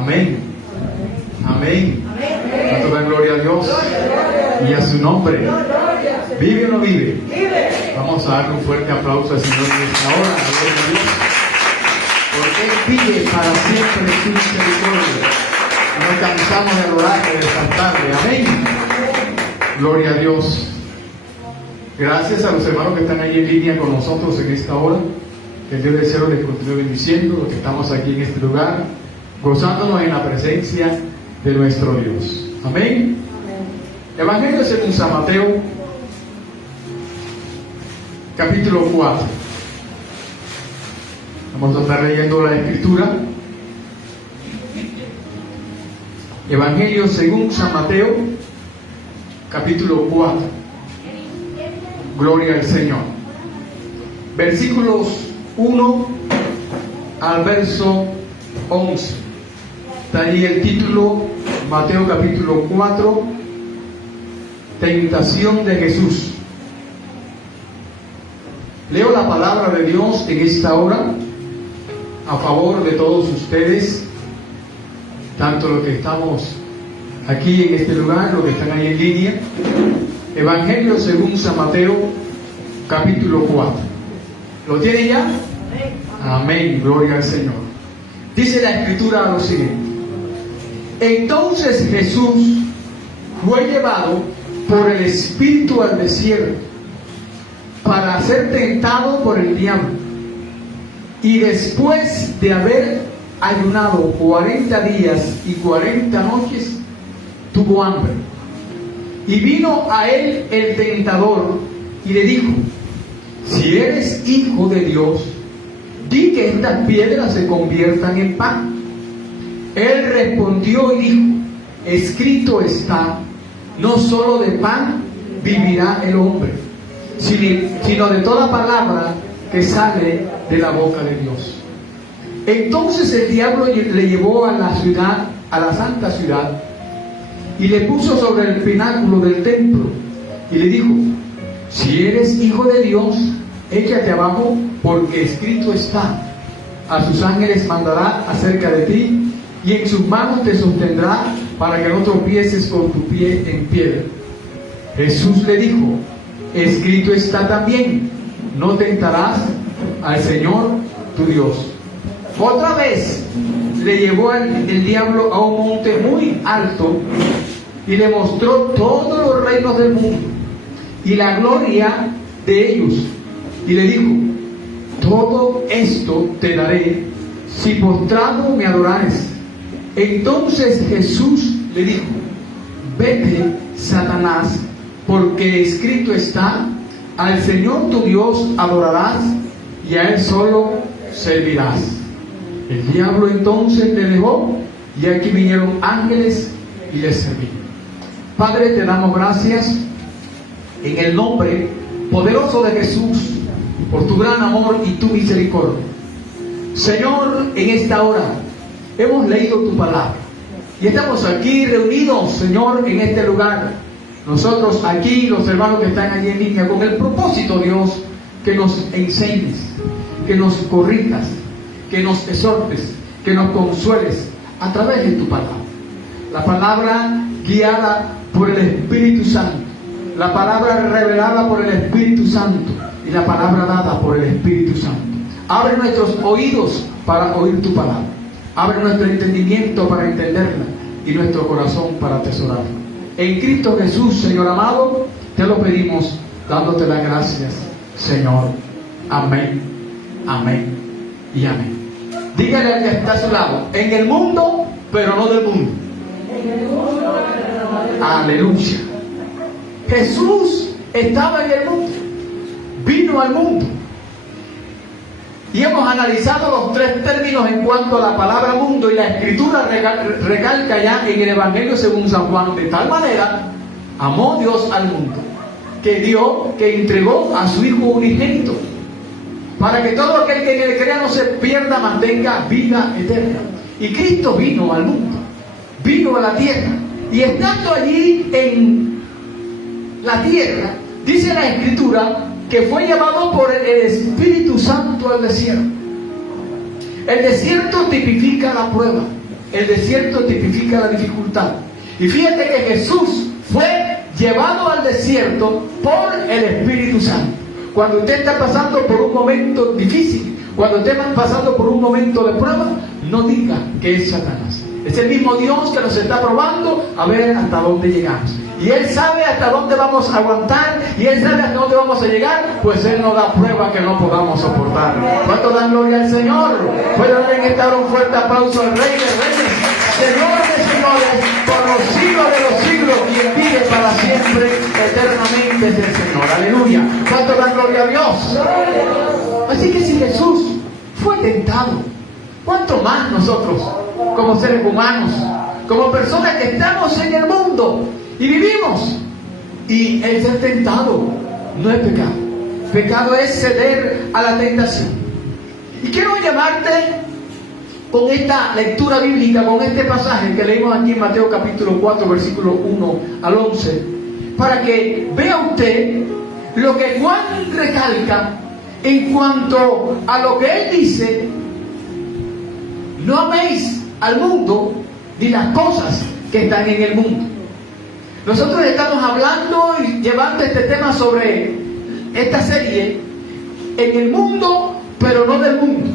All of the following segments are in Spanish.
Amén. Amén. ¿Cuánto dan gloria a Dios y a su nombre? ¿Vive o no vive? Vamos a darle un fuerte aplauso al Señor en esta hora. Gloria a Dios. Porque Él vive para siempre su misericordia. No nos cansamos de adorar y de exaltarle. Amén. Gloria a Dios. Gracias a los hermanos que están ahí en línea con nosotros en esta hora. Que el Dios del cielo les continúe bendiciendo, los que estamos aquí en este lugar, gozándonos en la presencia de nuestro Dios. Amén. Evangelio según San Mateo, capítulo 4. Vamos a estar leyendo la Escritura. Evangelio según San Mateo, capítulo 4. Gloria al Señor. Versículos 1 al verso 11. Está ahí el título, Mateo capítulo 4, tentación de Jesús. Leo la palabra de Dios en esta hora a favor de todos ustedes, tanto los que estamos aquí en este lugar, los que están ahí en línea. Evangelio según San Mateo capítulo 4. ¿Lo tienen ya? Amén, gloria al Señor. Dice la Escritura lo siguiente: entonces Jesús fue llevado por el Espíritu al desierto para ser tentado por el diablo. Y después de haber ayunado 40 días y 40 noches, tuvo hambre. Y vino a él el tentador y le dijo: si eres hijo de Dios, di que estas piedras se conviertan en pan. Él respondió y dijo: escrito está, no solo de pan vivirá el hombre, sino de toda palabra que sale de la boca de Dios. Entonces el diablo le llevó a la ciudad, a la santa ciudad, y le puso sobre el pináculo del templo, y le dijo: si eres hijo de Dios, échate abajo, porque escrito está: a sus ángeles mandará acerca de ti, y en sus manos te sostendrá, para que no tropieces con tu pie en piedra. Jesús le dijo: escrito está también: no tentarás al Señor tu Dios. Otra vez le llevó el diablo a un monte muy alto y le mostró todos los reinos del mundo y la gloria de ellos, y le dijo: todo esto te daré si postrado me adorares. Entonces Jesús le dijo: vete, Satanás, porque escrito está: al Señor tu Dios adorarás y a Él solo servirás. El diablo entonces le dejó, y aquí vinieron ángeles y le servían. Padre, te damos gracias en el nombre poderoso de Jesús por tu gran amor y tu misericordia. Señor, en esta hora hemos leído tu palabra y estamos aquí reunidos, Señor, en este lugar. Nosotros aquí, los hermanos que están allí en línea, con el propósito, Dios, que nos enseñes, que nos corrijas, que nos exhortes, que nos consueles a través de tu palabra. La palabra guiada por el Espíritu Santo, la palabra revelada por el Espíritu Santo y la palabra dada por el Espíritu Santo. Abre nuestros oídos para oír tu palabra. Abre nuestro entendimiento para entenderla y nuestro corazón para atesorarla. En Cristo Jesús, Señor amado, te lo pedimos dándote las gracias, Señor. Amén, amén y amén. Dígale al que está a su lado: en el mundo, pero no del mundo. Aleluya. Jesús estaba en el mundo, vino al mundo. Y hemos analizado los tres términos en cuanto a la palabra mundo, y la Escritura recalca ya en el Evangelio según San Juan: de tal manera amó Dios al mundo, que entregó a su Hijo unigénito, para que todo aquel que en él crea no se pierda, mas tenga vida eterna. Y Cristo vino al mundo, vino a la tierra, y estando allí en la tierra, dice la Escritura que fue llevado por el Espíritu Santo al desierto. El desierto tipifica la prueba. el desierto tipifica la dificultad. Y fíjate que Jesús fue llevado al desierto por el Espíritu Santo. Cuando usted está pasando por un momento difícil, cuando usted está pasando por un momento de prueba, no diga que es Satanás. Es el mismo Dios que nos está probando a ver hasta dónde llegamos. Y Él sabe hasta dónde vamos a aguantar, y Él sabe hasta dónde vamos a llegar, pues Él nos da prueba que no podamos soportar. ¿Cuánto dan gloria al Señor? Puede dar en esta hora un fuerte aplauso al Rey de Reyes, Señor de señores, por los siglos de los siglos, quien vive para siempre, eternamente es el Señor. Aleluya. ¿Cuánto dan gloria a Dios? Así que si Jesús fue tentado, ¿cuánto más nosotros, como seres humanos, como personas que estamos en el mundo y vivimos? Y el ser tentado no es pecado. Pecado es ceder a la tentación. Y quiero llamarte con esta lectura bíblica, con este pasaje que leímos aquí en Mateo capítulo 4, versículo 1 al 11, para que vea usted lo que Juan recalca en cuanto a lo que él dice: no améis al mundo ni las cosas que están en el mundo. Nosotros estamos hablando y llevando este tema sobre esta serie en el mundo, pero no del mundo.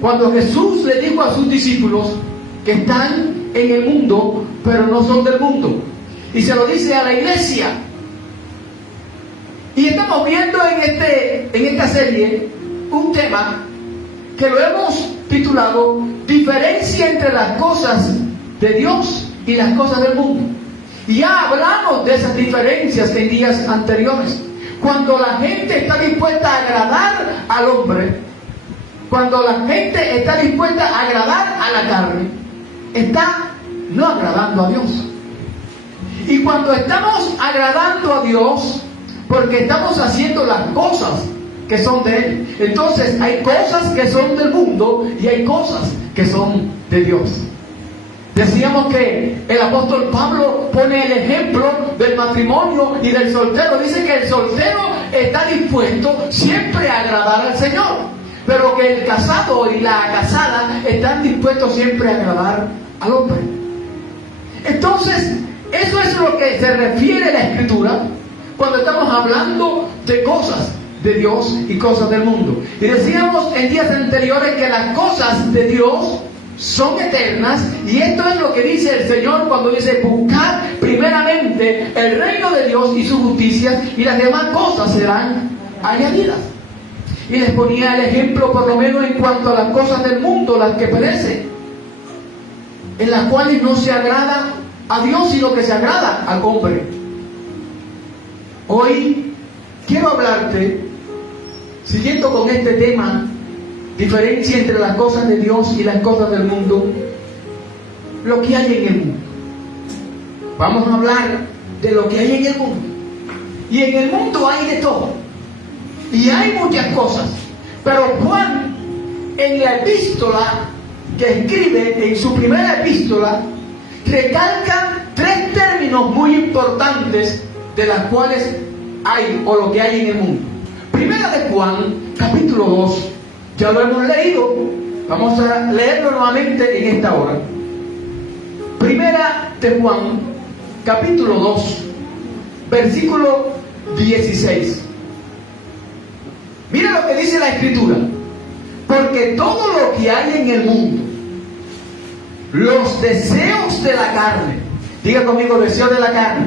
Cuando Jesús le dijo a sus discípulos que están en el mundo, pero no son del mundo, y se lo dice a la iglesia. Y estamos viendo en esta serie un tema que lo hemos titulado Diferencia entre las cosas de Dios y las cosas del mundo. Y ya hablamos de esas diferencias en días anteriores. Cuando la gente está dispuesta a agradar al hombre, cuando la gente está dispuesta a agradar a la carne, está no agradando a Dios. Y cuando estamos agradando a Dios, porque estamos haciendo las cosas que son de Él, entonces hay cosas que son del mundo y hay cosas que son de Dios. Decíamos que el apóstol Pablo pone el ejemplo del matrimonio y del soltero. Dice que el soltero está dispuesto siempre a agradar al Señor, pero que el casado y la casada están dispuestos siempre a agradar al hombre. Entonces, eso es lo que se refiere la Escritura cuando estamos hablando de cosas de Dios y cosas del mundo. Y decíamos en días anteriores que las cosas de Dios son eternas, y esto es lo que dice el Señor cuando dice: buscad primeramente el reino de Dios y su justicia, y las demás cosas serán añadidas. Y les ponía el ejemplo, por lo menos en cuanto a las cosas del mundo, las que perecen, en las cuales no se agrada a Dios, sino que se agrada al hombre. Hoy quiero hablarte, siguiendo con este tema, diferencia entre las cosas de Dios y las cosas del mundo, lo que hay en el mundo. Vamos a hablar de lo que hay en el mundo. Y en el mundo hay de todo. Y hay muchas cosas. Pero Juan, en la epístola que escribe, en su primera epístola, recalca tres términos muy importantes de las cuales hay, o lo que hay en el mundo. Primera de Juan, capítulo 2, ya lo hemos leído, vamos a leerlo nuevamente en esta hora. Primera de Juan, capítulo 2, versículo 16. Mira lo que dice la Escritura: porque todo lo que hay en el mundo, los deseos de la carne, diga conmigo, deseos de la carne.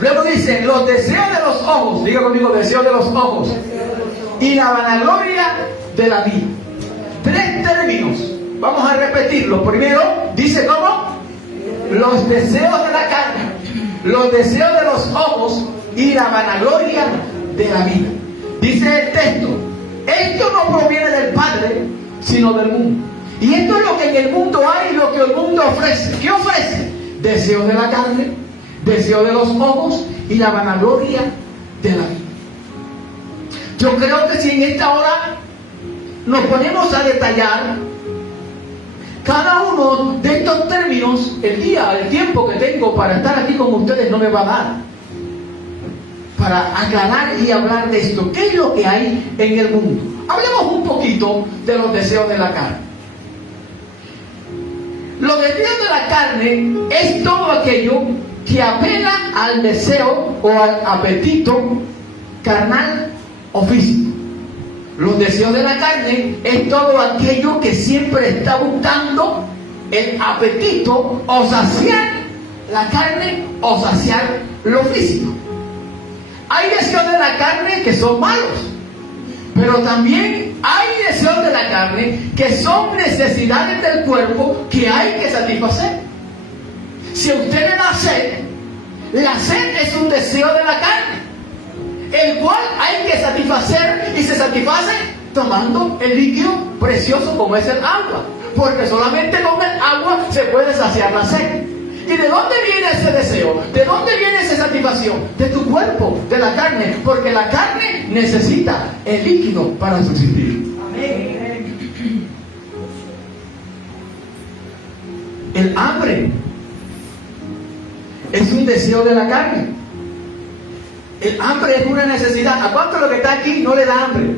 Luego dice, los deseos de los ojos, diga conmigo, deseos de los ojos, y la vanagloria de la vida. Tres términos, vamos a repetirlo. Primero, dice ¿cómo? Los deseos de la carne, los deseos de los ojos y la vanagloria de la vida. Dice el texto: esto no proviene del Padre, sino del mundo. Y esto es lo que en el mundo hay, lo que el mundo ofrece. ¿Qué ofrece? Deseos de la carne, deseo de los ojos y la vanagloria de la vida. Yo creo que si en esta hora nos ponemos a detallar cada uno de estos términos, el tiempo que tengo para estar aquí con ustedes no me va a dar para aclarar y hablar de esto. ¿Qué es lo que hay en el mundo? Hablemos un poquito de los deseos de la carne. Los deseos de la carne es todo aquello que apela al deseo o al apetito carnal o físico. Los deseos de la carne es todo aquello que siempre está buscando el apetito o saciar la carne o saciar lo físico. Hay deseos de la carne que son malos, pero también hay deseos de la carne que son necesidades del cuerpo que hay que satisfacer. Si a usted le da sed, la sed es un deseo de la carne, el cual hay que satisfacer, y se satisface tomando el líquido precioso como es el agua, porque solamente con el agua se puede saciar la sed. ¿Y de dónde viene ese deseo? ¿De dónde viene esa satisfacción? De tu cuerpo, de la carne, porque la carne necesita el líquido para subsistir. Amén. El hambre es un deseo de la carne. El hambre es una necesidad. ¿A cuánto lo que está aquí no le da hambre?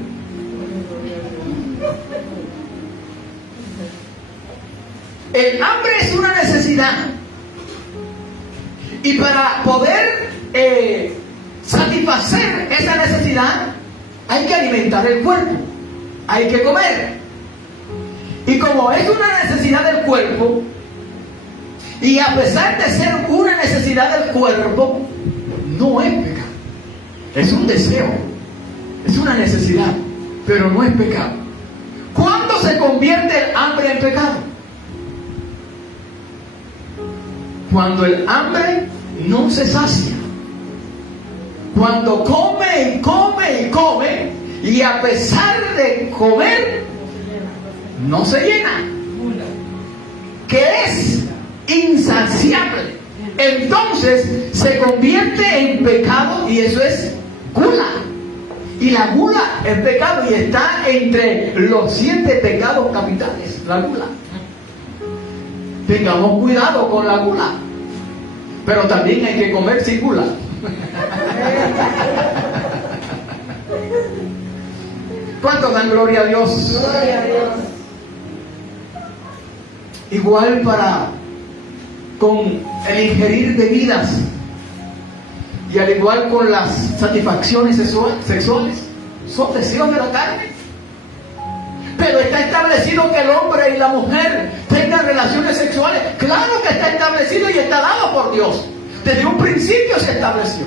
El hambre es una necesidad. Y para poder satisfacer esa necesidad, hay que alimentar el cuerpo, hay que comer. Y como es una necesidad del cuerpo, y a pesar de ser una necesidad del cuerpo, no es pecado. Es un deseo, es una necesidad, pero no es pecado. ¿Cuándo se convierte el hambre en pecado? Cuando el hambre no se sacia. Cuando come y come y come, y a pesar de comer, no se llena. Que es insaciable. Entonces se convierte en pecado, y eso es gula. Y la gula es pecado, y está entre los 7 pecados capitales, la gula. Tengamos cuidado con la gula, pero también hay que comer sin gula. ¿Cuántos dan gloria a Dios? Gloria a Dios. Igual con el ingerir bebidas, y al igual con las satisfacciones sexuales, son deseos de la carne. Pero está establecido que el hombre y la mujer tengan relaciones sexuales. Claro que está establecido y está dado por Dios. Desde un principio se estableció.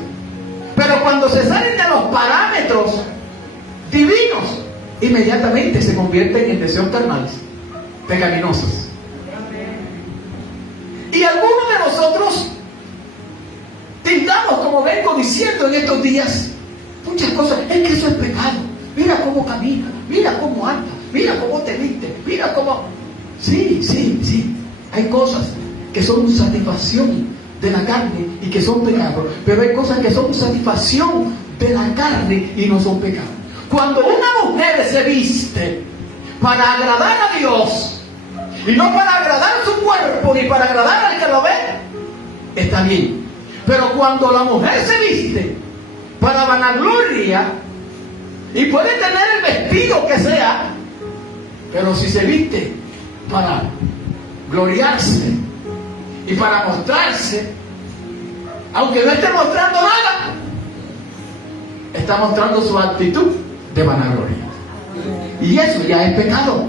Pero cuando se salen de los parámetros divinos, inmediatamente se convierten en deseos carnales, pecaminosos. Y algunos de nosotros tildamos, como vengo diciendo en estos días, muchas cosas. Es que eso es pecado. Mira cómo camina, mira cómo anda, mira cómo te viste, mira cómo... Sí. Hay cosas que son satisfacción de la carne y que son pecado. Pero hay cosas que son satisfacción de la carne y no son pecado. Cuando una mujer se viste para agradar a Dios, y no para agradar su cuerpo ni para agradar al que lo ve, está bien. Pero cuando la mujer se viste para vanagloria, y puede tener el vestido que sea, pero si se viste para gloriarse y para mostrarse, aunque no esté mostrando nada, está mostrando su actitud de vanagloria. Y eso ya es pecado.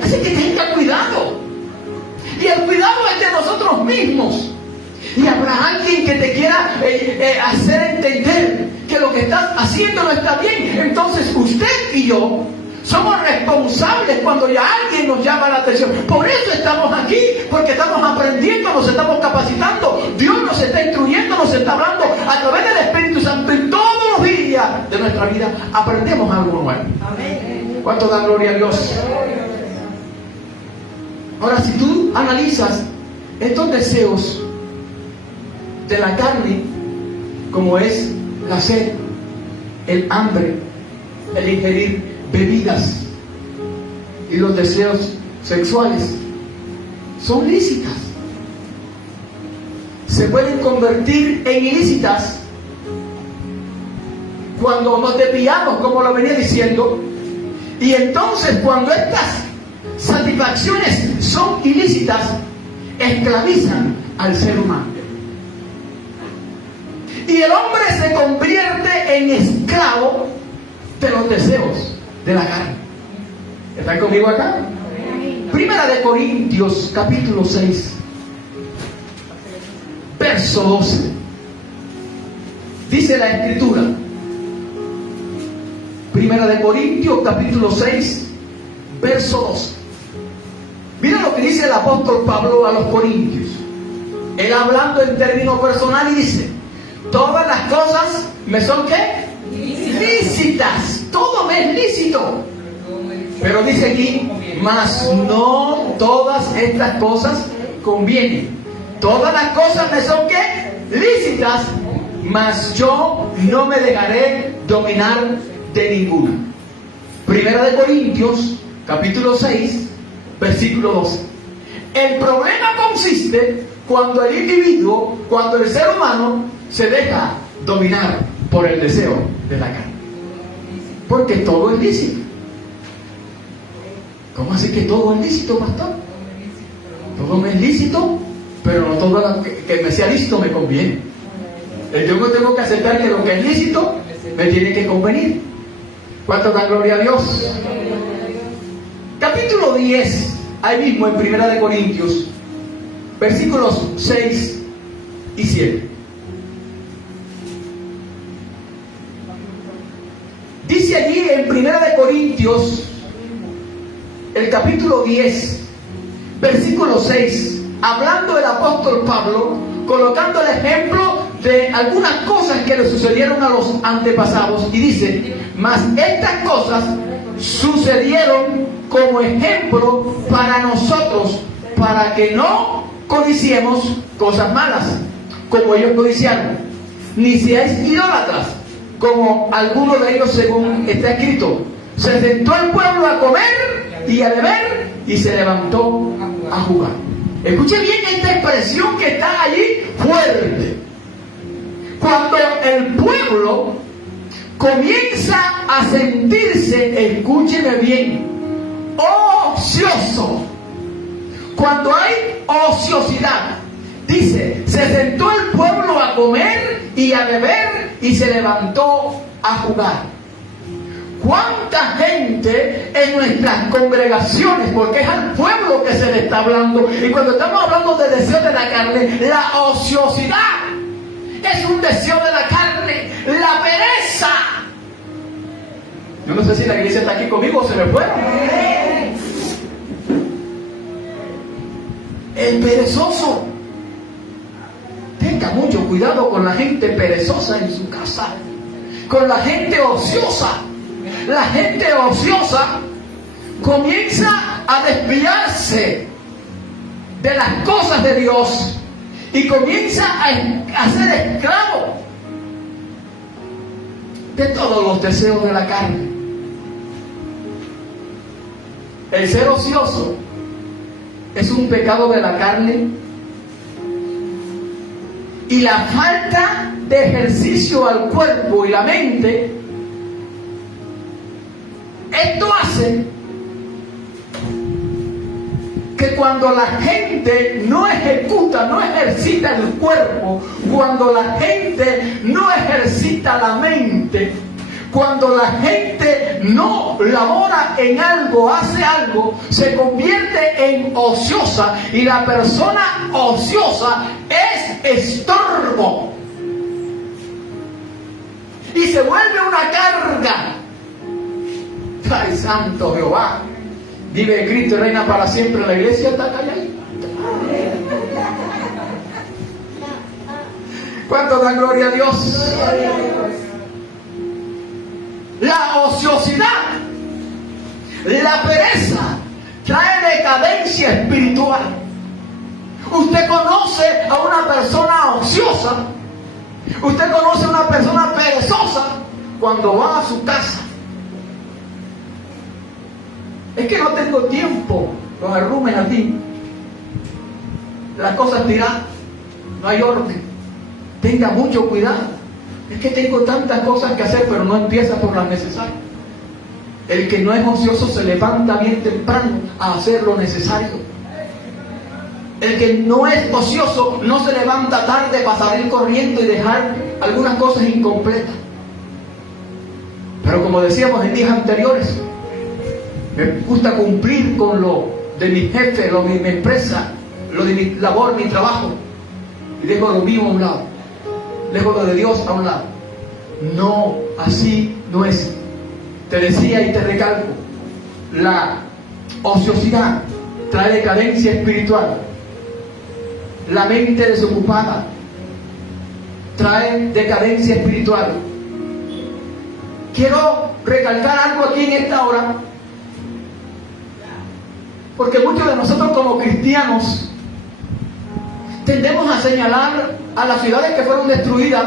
Así que tenga cuidado. Y el cuidado es de nosotros mismos. Y habrá alguien que te quiera hacer entender que lo que estás haciendo no está bien. Entonces usted y yo somos responsables cuando ya alguien nos llama la atención. Por eso estamos aquí, porque estamos aprendiendo, nos estamos capacitando. Dios nos está instruyendo, nos está hablando a través del Espíritu Santo, y todos los días de nuestra vida aprendemos algo nuevo. Amén. ¿Cuánto da gloria a Dios? Ahora, si tú analizas estos deseos de la carne, como es la sed, el hambre, el ingerir bebidas y los deseos sexuales, son lícitas. Se pueden convertir en ilícitas cuando nos desviamos, como lo venía diciendo, y entonces cuando estas satisfacciones son ilícitas, esclavizan al ser humano. Y el hombre se convierte en esclavo de los deseos de la carne. ¿Están conmigo acá? Primera de Corintios, capítulo 6, verso 12. Dice la Escritura. Primera de Corintios, capítulo 6, verso 12. Mira lo que dice el apóstol Pablo a los corintios. Él hablando en términos personales dice: todas las cosas me son ¿qué? Lícitas. Todo me es lícito. Pero dice aquí: mas no todas estas cosas convienen. Todas las cosas me son ¿qué? Lícitas, mas yo no me dejaré dominar de ninguna. Primera de Corintios, capítulo 6, versículo 12. El problema consiste cuando el individuo, cuando el ser humano se deja dominar por el deseo de la carne. Porque todo es lícito. ¿Cómo así que todo es lícito, pastor? Todo me es lícito, pero no todo lo que me sea lícito me conviene. Yo no tengo que aceptar que lo que es lícito me tiene que convenir. ¿Cuánto dan gloria a Dios? Capítulo 10, ahí mismo en Primera de Corintios, versículos 6 y 7. Dice allí en Primera de Corintios, el capítulo 10, versículo 6, hablando el apóstol Pablo, colocando el ejemplo de algunas cosas que le sucedieron a los antepasados, y dice: mas estas cosas sucedieron como ejemplo para nosotros, para que no codiciemos cosas malas, como ellos codiciaron, ni seáis idólatras, como algunos de ellos, según está escrito: se sentó el pueblo a comer y a beber, y se levantó a jugar. Escuche bien esta expresión que está allí fuerte. Cuando el pueblo comienza a sentirse, escúcheme bien, ocioso. Cuando hay ociosidad, dice: se sentó el pueblo a comer y a beber, y se levantó a jugar. ¿Cuánta gente en nuestras congregaciones, porque es al pueblo que se le está hablando, y cuando estamos hablando de deseo de la carne, la ociosidad es un deseo de la carne, la pereza? Yo no sé si la iglesia está aquí conmigo o se me fue. El perezoso. Tenga mucho cuidado con la gente perezosa en su casa, con la gente ociosa. La gente ociosa comienza a desviarse de las cosas de Dios y comienza a ser esclavo de todos los deseos de la carne. El ser ocioso es un pecado de la carne, y la falta de ejercicio al cuerpo y la mente, esto hace que cuando la gente no ejecuta, no ejercita el cuerpo, cuando la gente no ejercita la mente, cuando la gente no labora en algo, hace algo, se convierte en ociosa, y la persona ociosa es estorbo y se vuelve una carga. ¡Ay, santo Jehová! Vive Cristo y reina para siempre. La iglesia está calladita. ¿Cuánto dan gloria a Dios? La ociosidad, la pereza, trae decadencia espiritual. Usted conoce a una persona ociosa, usted conoce a una persona perezosa cuando va a su casa. Es que no tengo tiempo, con el rumen así, las cosas tiradas, no hay orden. Tenga mucho cuidado. Es que tengo tantas cosas que hacer, pero no empieza por las necesarias. El que no es ocioso se levanta bien temprano a hacer lo necesario. El que no es ocioso no se levanta tarde para salir corriendo y dejar algunas cosas incompletas. Pero como decíamos en días anteriores, me gusta cumplir con lo de mi jefe, lo de mi empresa, lo de mi labor, mi trabajo. Y dejo lo mío a un lado. Dejo lo de Dios a un lado. No, así no es. Te decía y te recalco, la ociosidad trae decadencia espiritual. La mente desocupada trae decadencia espiritual. Quiero recalcar algo aquí en esta hora, porque muchos de nosotros como cristianos tendemos a señalar a las ciudades que fueron destruidas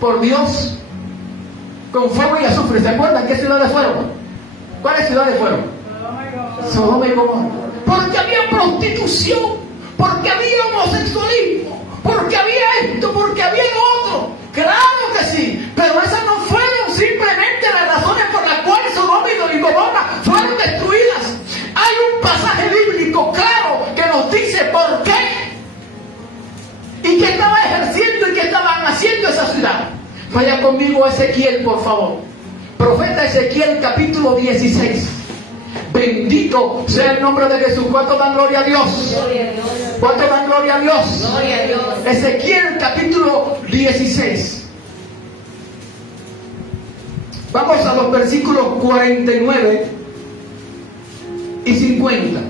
por Dios con fuego y azufre. ¿Se acuerdan qué ciudades fueron? ¿Cuáles ciudades fueron? Sodoma y Gomorra. Porque había prostitución, porque había homosexualismo, porque había esto, porque había lo otro. Claro que sí, pero esas no fueron simplemente las razones por las cuales Sodoma y Gomorra fueron destruidas. Hay un pasaje bíblico claro que nos dice por qué y qué estaba ejerciendo y qué estaban haciendo esa ciudad. Vaya conmigo a Ezequiel, por favor. Profeta Ezequiel, capítulo 16. Bendito sea el nombre de Jesús. ¿Cuánto dan gloria a Dios? ¿Cuánto dan gloria a Dios? Gloria a Dios. Ezequiel, capítulo 16. Vamos a los versículos 49 y 50.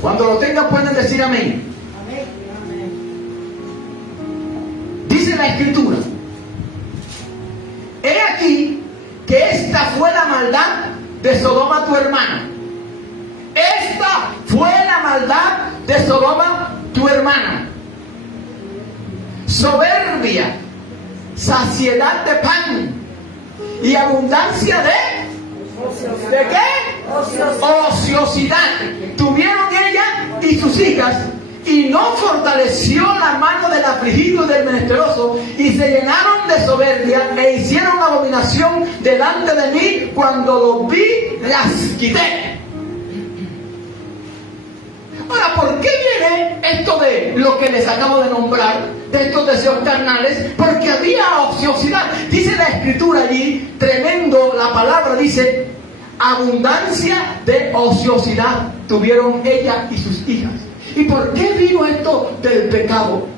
Cuando lo tengan pueden decir amén. Dice la Escritura: he aquí que esta fue la maldad de Sodoma tu hermana. Esta fue la maldad de Sodoma tu hermana. Soberbia, saciedad de pan y abundancia ¿de qué? Ociosidad. Tuvieron ella y sus hijas, y no fortaleció la mano del afligido y del menesteroso, y se llenaron de soberbia e hicieron abominación delante de mí. Cuando los vi, las quité. Ahora, ¿por qué viene esto de lo que les acabo de nombrar, de estos deseos carnales? Porque había ociosidad. Dice la Escritura allí, tremendo, la palabra dice: abundancia de ociosidad tuvieron ella y sus hijas. ¿Y por qué vino esto del pecado?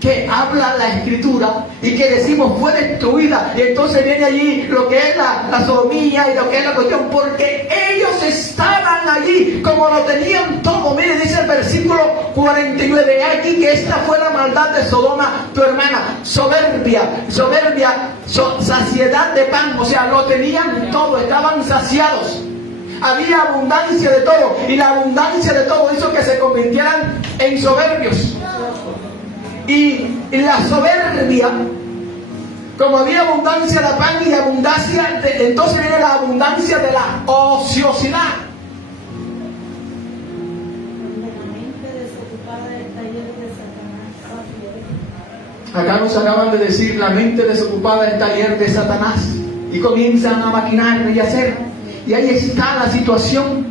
Que habla la Escritura y que decimos fue destruida, y entonces viene allí lo que es la sodomía y lo que es la cuestión, porque ellos estaban allí como lo tenían todo. Mire, dice el versículo 49: aquí que esta fue la maldad de Sodoma tu hermana. Soberbia, saciedad de pan, o sea, lo tenían todo, estaban saciados. Había abundancia de todo, y la abundancia de todo hizo que se convirtieran en soberbios. Y la soberbia, como había abundancia de pan y abundancia, entonces viene la abundancia de la ociosidad. Acá nos acaban de decir: la mente desocupada es el taller de Satanás. Y comienzan a maquinar y hacer. Y ahí está la situación.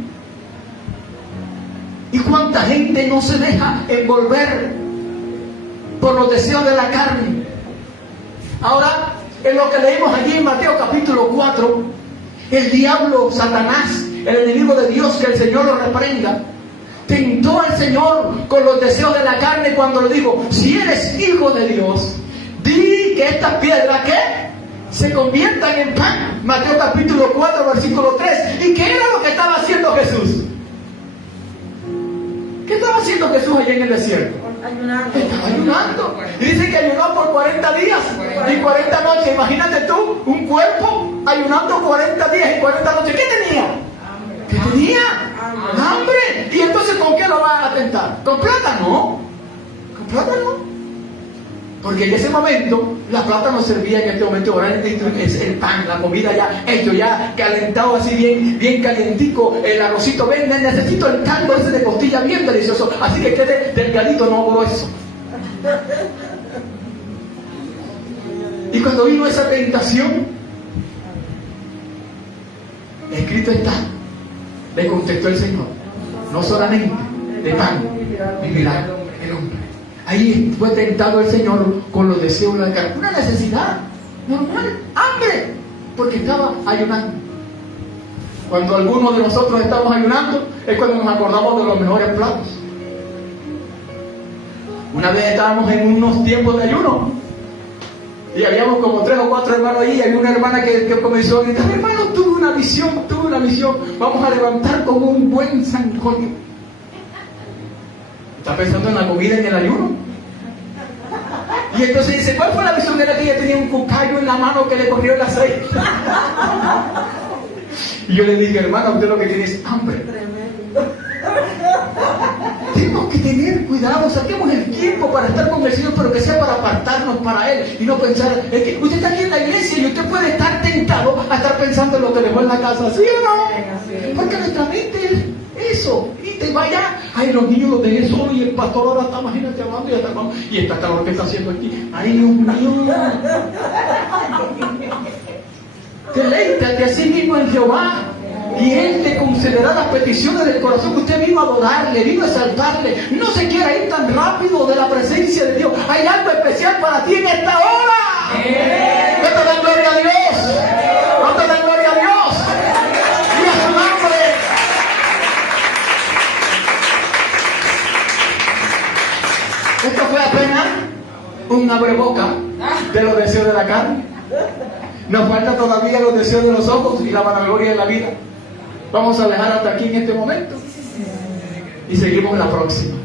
¿Y cuánta gente no se deja envolver por los deseos de la carne? Ahora, en lo que leímos allí en Mateo capítulo 4, el diablo, Satanás, el enemigo de Dios, que el Señor lo reprenda, tentó al Señor con los deseos de la carne cuando le dijo: si eres hijo de Dios, di que estas piedras, ¿qué?, se conviertan en pan. Mateo capítulo 4, versículo 3. ¿Y qué era lo que estaba haciendo Jesús? ¿Qué estaba haciendo Jesús allá en el desierto? Ayunando. Estaba ayunando. Y dice que ayunó por 40 días y 40 noches. Imagínate tú, un cuerpo ayunando 40 días y 40 noches. ¿Qué tenía? ¿Qué tenía? Hambre. ¿Y entonces con qué lo va a tentar? ¿Con plátano? ¿Con plátano? Porque en ese momento la plata no servía. En este momento ahora es el pan, la comida ya hecho, ya calentado así bien calientico, el arrocito. Ven, necesito el caldo ese de costilla bien delicioso, así que quede delgadito, no grueso. cuando vino esa tentación, escrito está, le contestó el Señor, no solamente de pan vivirá el hombre. Ahí fue tentado el Señor con los deseos de la carne, una necesidad normal, hambre, porque estaba ayunando. Cuando algunos de nosotros estamos ayunando, es cuando nos acordamos de los mejores platos. Una vez estábamos en unos tiempos de ayuno, y habíamos como 3 o 4 hermanos ahí, y había una hermana que comenzó a gritar: hermano, tuve una visión, vamos a levantar como un buen sancocho. ¿Está pensando en la comida en el ayuno? Y entonces dice: ¿cuál fue la visión? Era que ella tenía un cucayo en la mano que le corrió el aceite. Y yo le dije: hermana, usted lo que tiene es hambre. Tenemos que tener cuidado, saquemos el tiempo para estar con el Señor, pero que sea para apartarnos para Él y no pensar, es que usted está aquí en la iglesia y usted puede estar tentado a estar pensando en lo que dejó en la casa, ¿sí o no? Porque nuestra mente es eso, y te vaya, ay, los niños los dejé solos y el pastor ahora está, imagínate, hablando y esta calor que está haciendo aquí, ay, Dios mío. Deleítate a sí mismo en Jehová, y Él te concederá las peticiones del corazón. Que usted vino a adorarle, vino a exaltarle. No se quiera ir tan rápido de la presencia de Dios. Hay algo especial para ti en esta hora. ¿Cuánto dan gloria a Dios? ¿Cuánto dan gloria a Dios? Y a su nombre. Esto fue apenas un abreboca de los deseos de la carne. Nos falta todavía los deseos de los ojos y la vanagloria de la vida. Vamos a dejar hasta aquí en este momento y seguimos en la próxima.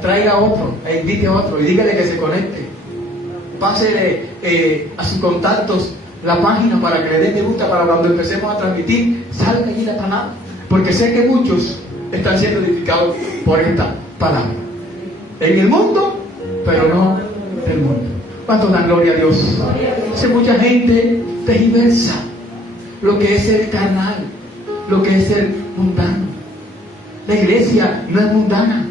Traiga a otro, e invite a otro y dígale que se conecte. Pásele a sus contactos la página para que le den me gusta, para cuando empecemos a transmitir salga allí la palabra, porque sé que muchos están siendo edificados por esta palabra. En el mundo, pero no del mundo. ¿Cuánto dan gloria a Dios? Hace mucha gente tergiversa lo que es el carnal, lo que es el mundano. La iglesia no es mundana,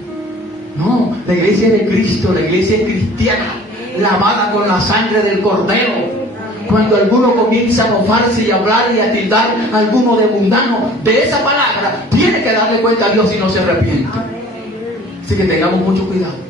no, la iglesia es de Cristo, la iglesia es cristiana, lavada con la sangre del Cordero. Cuando alguno comienza a mofarse y a hablar y a tildar a alguno de mundano de esa palabra, tiene que darle cuenta a Dios si no se arrepiente. Así que tengamos mucho cuidado.